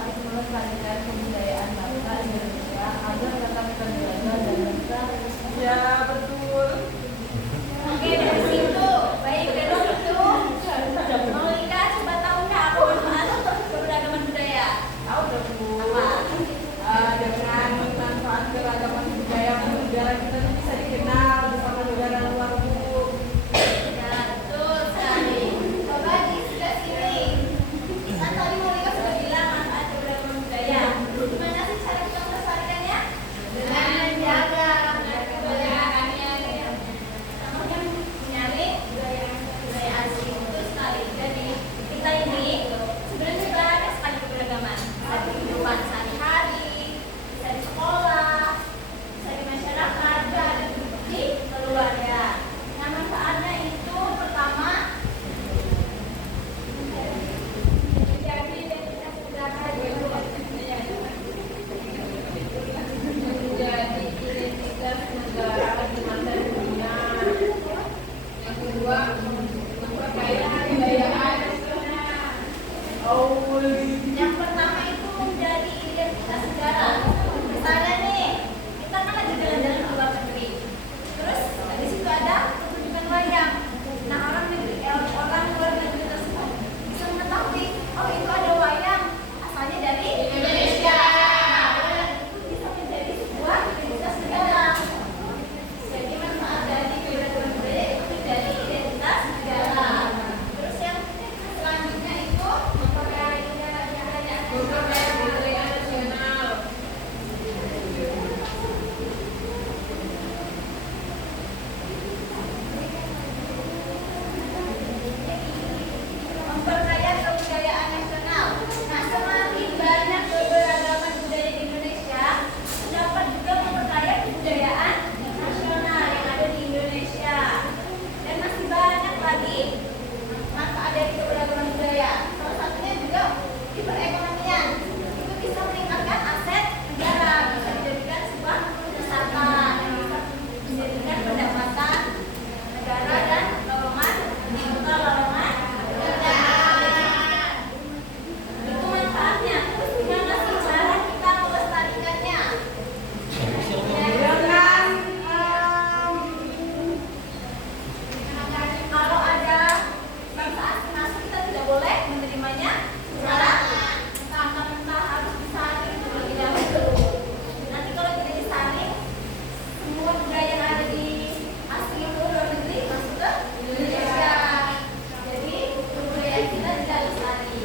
harus melestarikan kebudayaan bangsa Indonesia agar tetap terjaga dan bisa. Ya, betul. Oke, dari situ. Baik, dari situ. Maulika, coba tahu nggak apa manfaat keberagaman budaya? Tahu dong, Bu. Apa? Dengan manfaat keragaman budaya negara kita tuh bisa dikenal bersama negara luar, Bu. Ya, betul sekali. Coba di sebelah sini. Kan tadi Maulika sudah bilang manfaat keberagaman budaya. Gimana sih cara kita melestarikannya? Dengan menjaga keberagamannya. Namanya menyari budaya asli itu sekali. Jadi kita ini sebenarnya banyak sekali keberagaman. Bisa di kehidupan sehari-hari, bisa di sekolah, bisa di masyarakat, dan di keluarga. Nah, manfaatnya itu pertama menjadi identitas negara Menjadi identitas negara di masa dunia. Yang kedua, memperkaya kebudayaan nasional. Yang pertama itu menjadi identitas negara. Misalnya nih, kita kan lagi jalan-jalan ke luar negeri. Terus di situ ada pertunjukan wayang. Nah, orang luar negeri tersebut bisa mengetahui, oh itu ada wayang asalnya dari Indonesia. Dan itu bisa menjadi sebuah identitas negara. Jadi manfaat dari keberagaman budaya itu menjadi identitas negara. Terus yang selanjutnya itu memperkaya Budaya nasional. memperkaya kebudayaan nasional. Nah, semakin banyak keberagaman budaya di Indonesia, dapat juga memperkaya kebudayaan nasional yang ada di Indonesia. Dan masih banyak lagi manfaat dari keberagaman budaya. Salah satunya juga di perekonomian. Itu bisa meningkatkan aset negara, bisa dijadikan sebuah wisata, dan bisa menjadikan pendapatan negara dan lowongan pekerjaan. Itu manfaatnya. Terus gimana sih cara kita melestarikannya? Kalau ada bangsa asing masuk, kita tidak boleh menerimanya sembarangan. Mentah-mentah harus disaring terlebih dahulu. Nanti kalau tidak disaring, semua budaya yang ada di asing itu luar negeri masuk ke Indonesia. Jadi kebudayaan kita tidak lestari.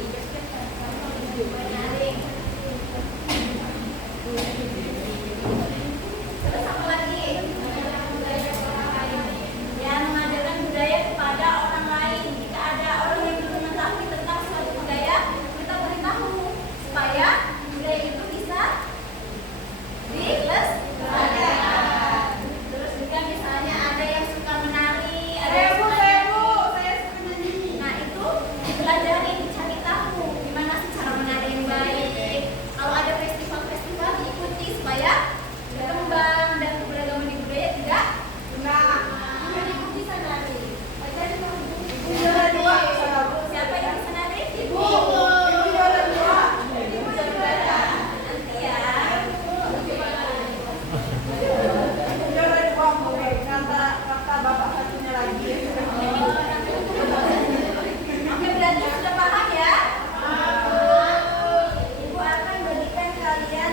Menyaring. Terus apa lagi? Ya, mengajarkan budaya kepada orang lain. Jika ada orang yang belum mengetahui tentang suatu budaya, kita beritahu supaya budaya itu bisa dilestarikan. Terus juga misalnya ada yang suka menari, ada yang suka nah itu dipelajari, dicari tahu gimana sih cara menari yang baik. Kalau ada festival-festival diikuti supaya berkembang dan keberagaman di budaya tidak punah. Ibu bisa nari. Siapa yang bisa nari? Ibu. Ibu juara 2. Ibu juara. Nanti ya. Kata bapak satunya lagi. Oke, berarti sudah paham ya? Ibu akan bagikan kalian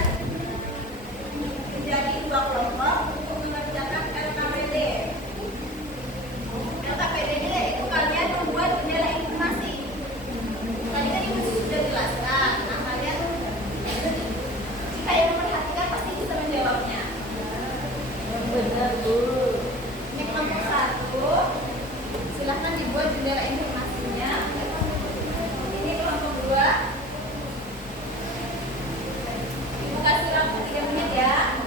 menjadi 2 kelompok untuk mengerjakan LKPD. LKPD itu kalian membuat bendera informasi. Tadi kan ibu sudah jelaskan. Nah, kalian jika yang memperhatikan pasti bisa menjawabnya. Benar, Bu. Yang kelompok 1, silahkan dibuat bendera informasinya. Ini kelompok 2. Ibu kasih waktu 3 menit ya.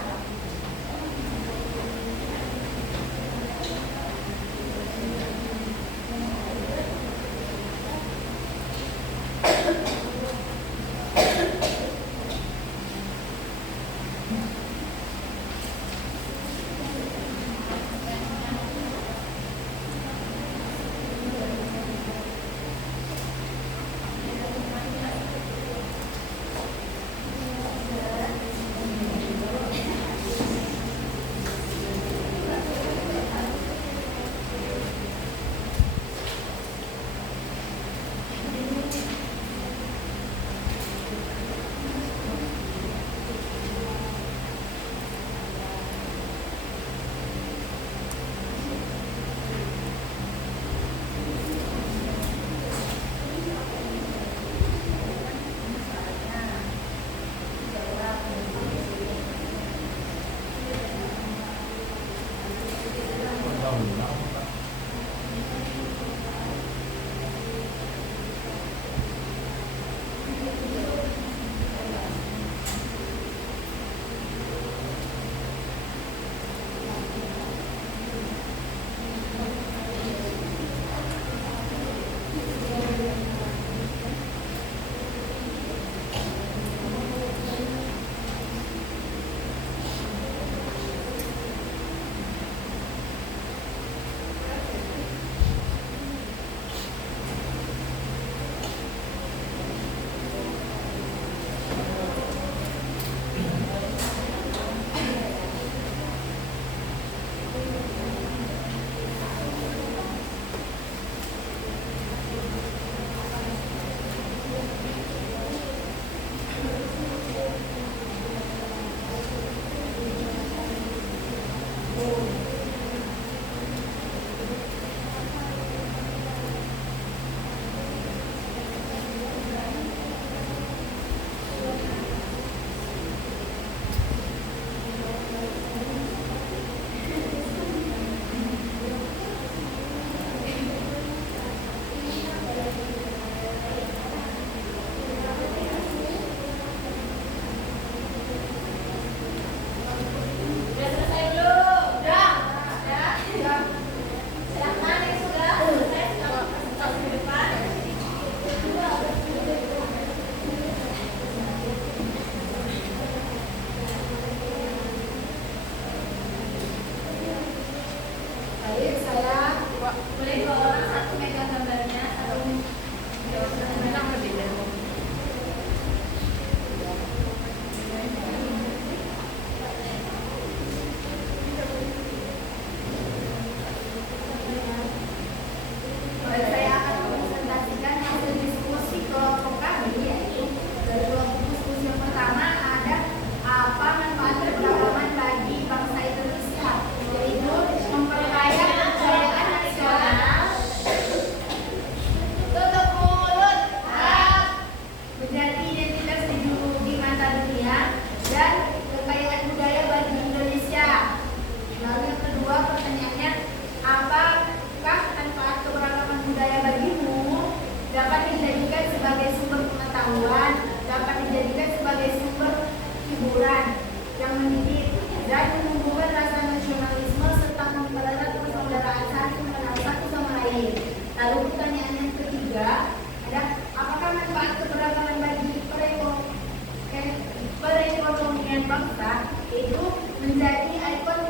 perekonomian bangsa itu menjadi ikon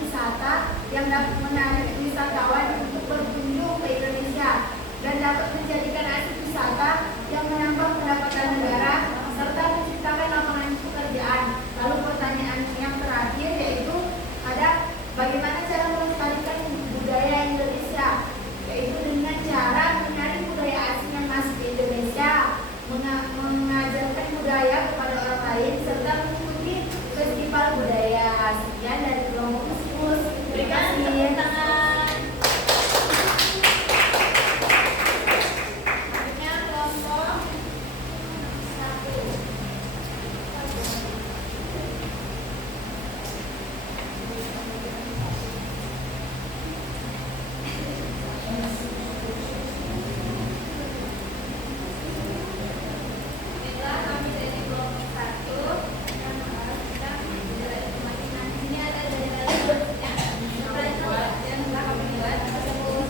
wisata yang dapat menarik wisatawan untuk berkunjung ke Indonesia dan dapat menjadikan aset wisata yang menambah pendapatan negara serta menciptakan lapangan pekerjaan. Lalu pertanyaan yang terakhir yaitu ada bagaimana cara melestarikan budaya Indonesia, yaitu dengan cara menarik budaya asing yang masuk ke Indonesia, mengajarkan budaya kepada orang lain serta mengikuti festival budaya. Sekian dari kelompok Muskus. Terima kasih. Selanjutnya kelompok 1. Baiklah, kami dari kelompok 1 yang membahas tentang masing-masing. Ini ada dari kalian yang telah kami buat.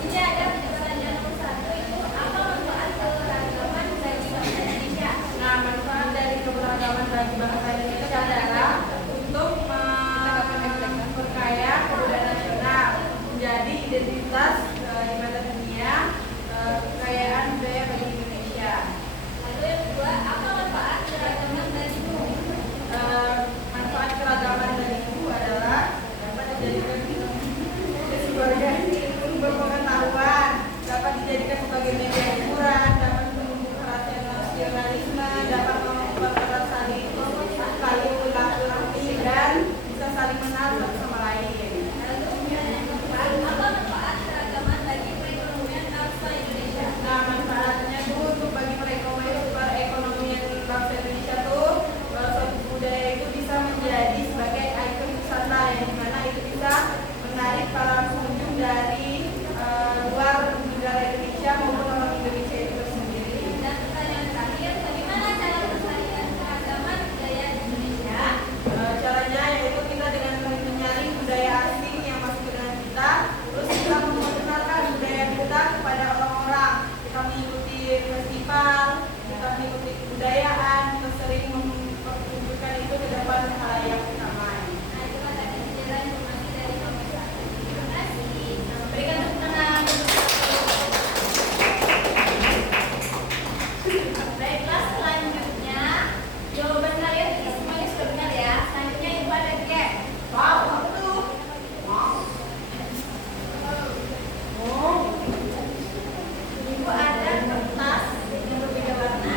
Ini ada pertanyaan nomor 1 itu apa manfaat keberagaman bagi bangsa Indonesia? Nah, manfaat dari keberagaman bagi bangsa Indonesia adalah untuk memperkaya kebudayaan nasional, menjadi identitas di mata dunia, kekayaan budaya bagi Indonesia. Lalu yang kedua, apa manfaat keragaman bagimu? Manfaat keragaman bagiku adalah dapat dijadikan sebagai sumber pengetahuan, dapat dijadikan sebagai media hiburan, dapat menumbuhkan rasionalisme, dapat mempererat saling silaturahmi dan bisa saling mengenal satu sama lain. Lalu yang keempat, apa manfaat keragaman bagi perekonomian bangsa Indonesia? Nah, manfaatnya tuh untuk bagi perekonomian bangsa Indonesia tuh suatu budaya itu bisa menjadi sebagai ikon wisata yang dimana itu bisa menarik para pengunjung dari luar negara Indonesia maupun orang Indonesia itu sendiri. Dan pertanyaan terakhir, bagaimana cara melestarikan keragaman budaya di Indonesia? Caranya yaitu kita dengan menyaring budaya asing yang masuk ke dalam kita, terus kita memperkenalkan budaya kita kepada orang-orang. Kita mengikuti festival, kita mengikuti kebudayaan, kita sering mempertunjukkan itu ke depan halayak ramai. Nah, itu kan tadi sejarah informasi dari kelompok 1. Terima kasih. Berikan tepuk tangan. Baiklah, selanjutnya jawaban kalian ini semuanya sudah benar ya. Selanjutnya ibu ada gap. Wow, itu. Ibu ada kertas yang berbeda warna.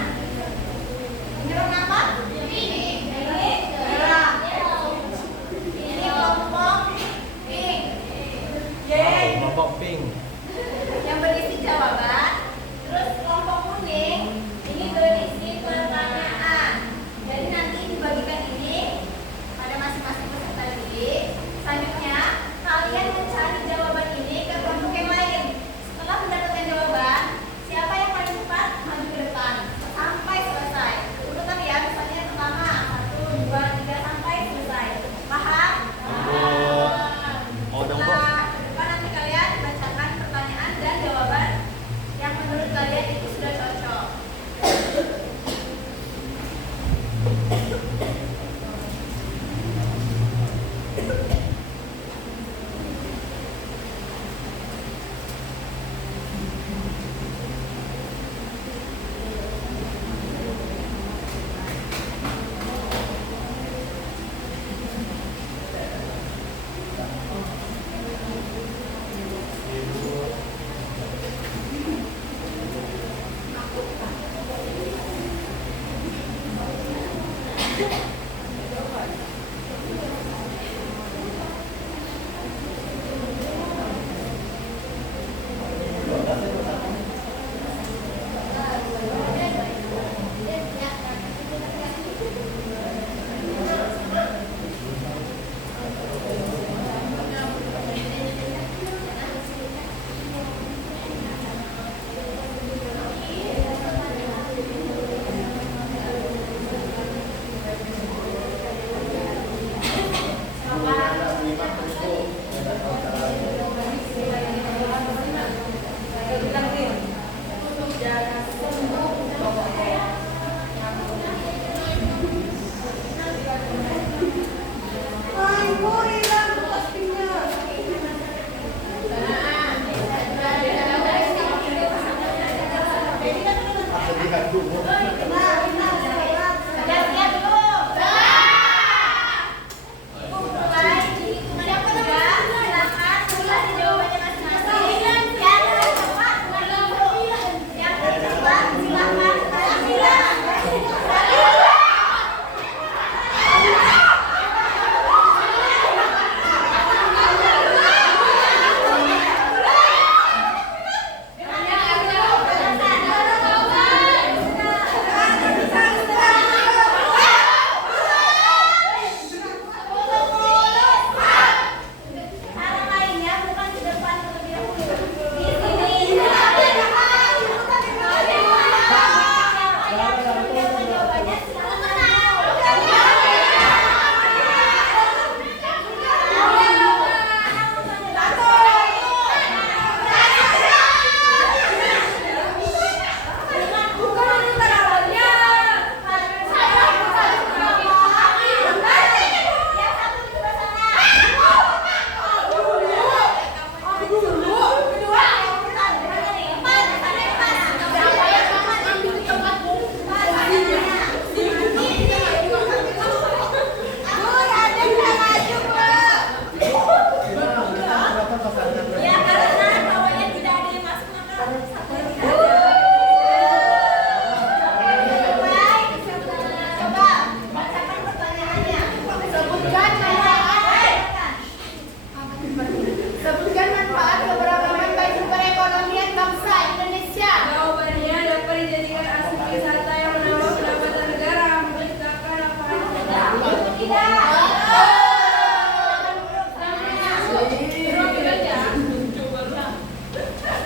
Ini warna apa? Ini merah. Ini kelompok pink. Yeay. Kelompok pink. Yang berisi jawaban. Terus kelompok kuning ini berisi pertanyaan. Jadi nanti dibagikan ini pada masing-masing peserta didik. Selanjutnya kalian mencari jawaban ini ke kelompok yang lain. Setelah mendapatkan jawaban, siapa yang paling cepat maju ke depan sampai selesai. Urutan ya, misalnya pertama 1, 2, 3 sampai selesai. Paham? Oh, dong, Bu. Setelah ke depan nanti kalian bacakan pertanyaan dan jawaban yang menurut kalian itu sudah cocok.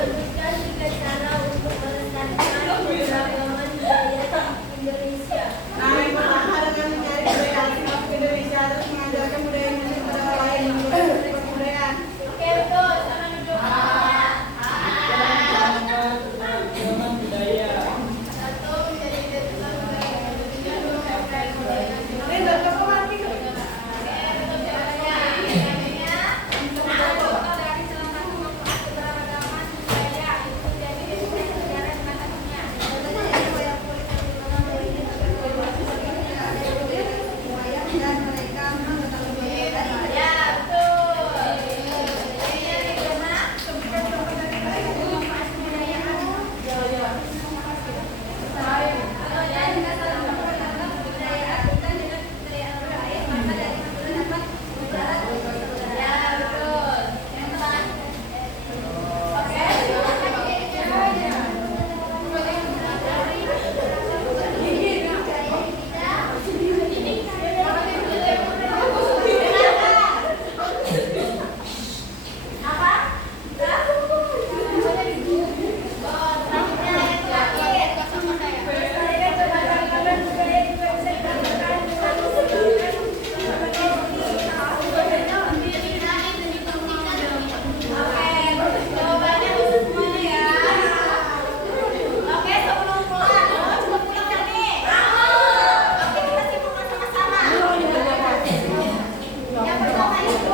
Sebutkan 3 cara untuk melestarikan keberagaman budaya di Indonesia. Nah, yang pertama dengan mencari budaya asli masuk ke Indonesia, terus mengajarkan budaya Indonesia kepada orang lain yang menggunakan kebudayaan. Oke, betul. Sama duduk. Satu, menjadi identitas budaya Indonesia. Dua, mempelajari budaya nasional. Ini udah cukup lagi. Oke, betul jawabannya. Namanya, dari selatan memanfaat keberagaman budaya itu menjadi identitas negara di mata dunia. Ya, betul. Ini yang kedua, sebutkan contoh dari manfaat kebudayaan. Dan kita saling memperkenalkan kebudayaan dan dengan kebudayaan orang lain, maka dari situ dapat mudarat. Ya, betul. Yang keempat. Oke, apa? Oke, sebelum pulang, sebelum pulang nih. Oke, kita simpulkan sama-sama. Yang pertama itu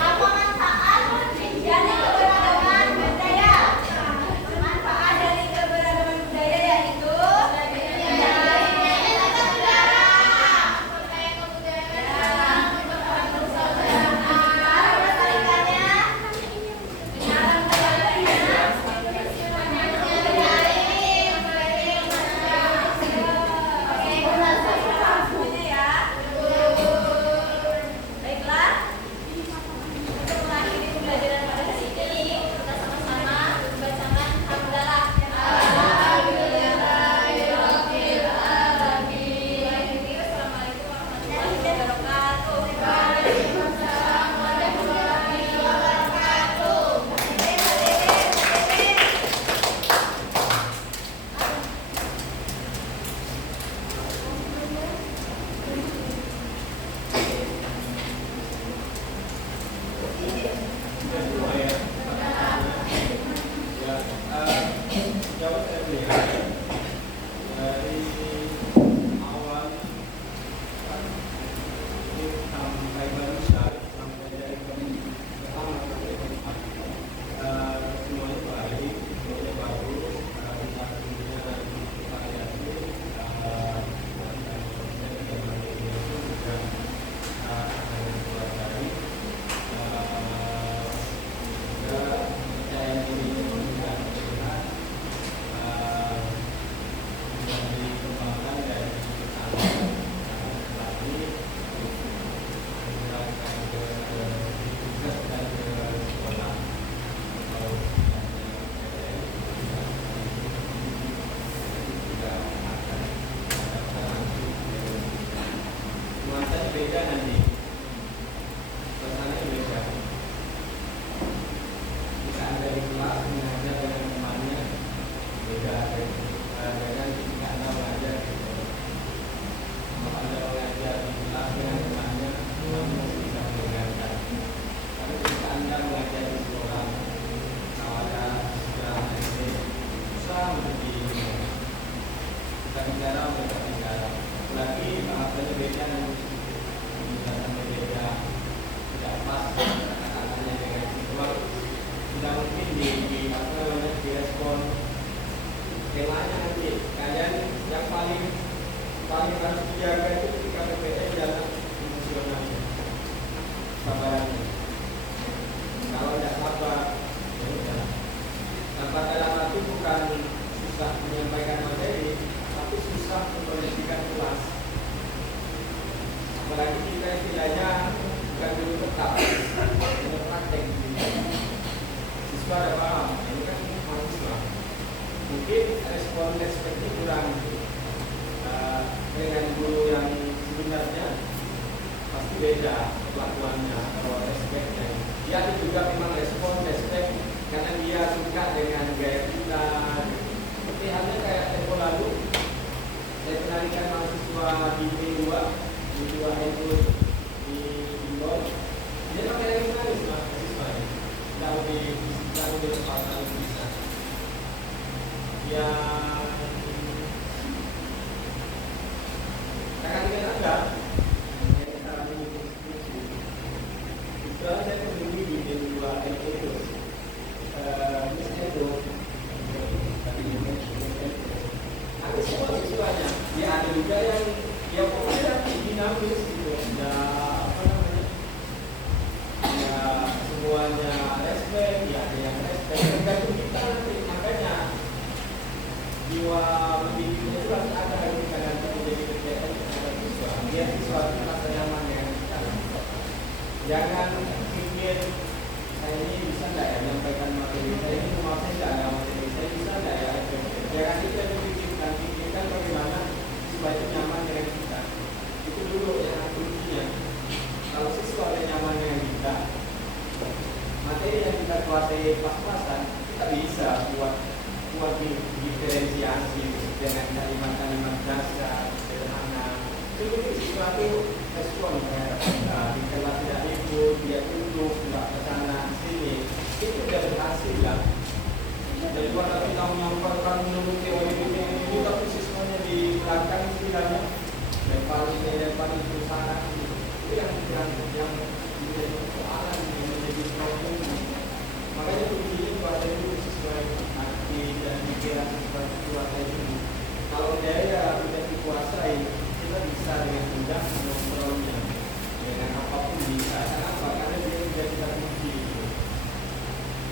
apa manfaat dari keberagaman budaya? Manfaat dari keberagaman budaya yaitu baiklah. Untuk mengakhiri pembelajaran pada hari ini, kita sama-sama membacakan hamdalah. Alhamdulillahirabbil alamin. Assalamualaikum warahmatullahi wabarakatuh. Waalaikumsalam warahmatullahi wabarakatuh. Jawab saya lihat dari awal sampai barusan sampai dari pertama sampai keempat semuanya baik, semuanya bagus, kemudian variasi nuansanya beda nanti, suasananya beda. Bisa ada di kelas mengajar dengan temannya beda dengan ketika Anda mengajar gitu. Kalau Anda mengajar di kelas dengan temannya, Anda masih bisa mendengarkan. Tapi ketika Anda mengajar di sekolah, ada sejarah SD, susah untuk kita bicara, mereka bicara. Lagi bahasanya beda dan bahasanya beda, tidak pas kata-katanya dengan situasi. Tidak mungkin direspon temanya nanti. Kalian yang paling harus dijaga itu ketika PPT dalam emosional, sabarannya. Kalau tidak sabar, ya udah. Sabar dalam arti bukan susah menyampaikan materi, tapi susah memperhatikan kelas. Apalagi jika istilahnya bukan dulu tetap, hanya praktek. Siswa ada paham, ini kan mahasiswa. Mungkin mungkin respect-nya kurang. Dengan guru yang sebenarnya pasti beda perlakuannya atau respectnya. Dia ada juga memang respect karena dia suka dengan gaya kita. Seperti halnya kayak tempo lalu saya kenalkan mahasiswa di B2 itu di Imbol. Dia pakai nangis mahasiswanya. Lalu di tempat lalu bisa. Yang kakak tiga tangga yang kita lakukan setelah saya berdiri di B2 itu misalnya itu ada semua siswanya. Dia ada juga yang pokoknya dinamis gitu. Ya apa namanya? Ya semuanya respect, ya ada yang respect. Tergantung kita nanti, makanya jiwa mendidiknya itu harus ada ketika nanti menjadi kegiatan terhadap siswa. Biar siswa itu merasa nyaman dengan kita. Jangan pikir saya ini bisa nggak ya menyampaikan materi saya ini, maaf saya nggak ada materi saya bisa nggak ya. Jangan kita pikirkan bagaimana siswa itu nyaman dengan kita. Itu dulu yang kuncinya. Kalau siswa ada nyaman dengan kita, materi yang kita kuasai pas-pasan, kita bisa buat diferensiasi dengan kalimat-kalimat dasar sederhana. Itu sesuatu respon terhadap kita. Di kelas tidak ikut, dia tunduk, tidak ke sana sini, itu sudah berhasil lah. Daripada kita menyampaikan menurut teori ini, tapi siswanya di belakang istilahnya lepas perusahaan itu yang menjadi persoalan, yang menjadi problem. Makanya kuncinya bahasa itu sesuai hati dan pikiran siswa ini. Kalau daya sudah dikuasai, kita bisa dengan mudah mengontrolnya dengan apapun bisa. Kenapa? Karena dia sudah kita uji,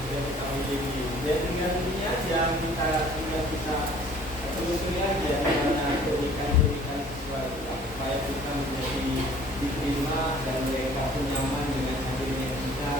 sudah kita uji. Dia tinggal ini aja, kita tinggal kita telusuri aja karena berikan siswa supaya kita menjadi diterima dan mereka pun nyaman dengan hadirnya kita.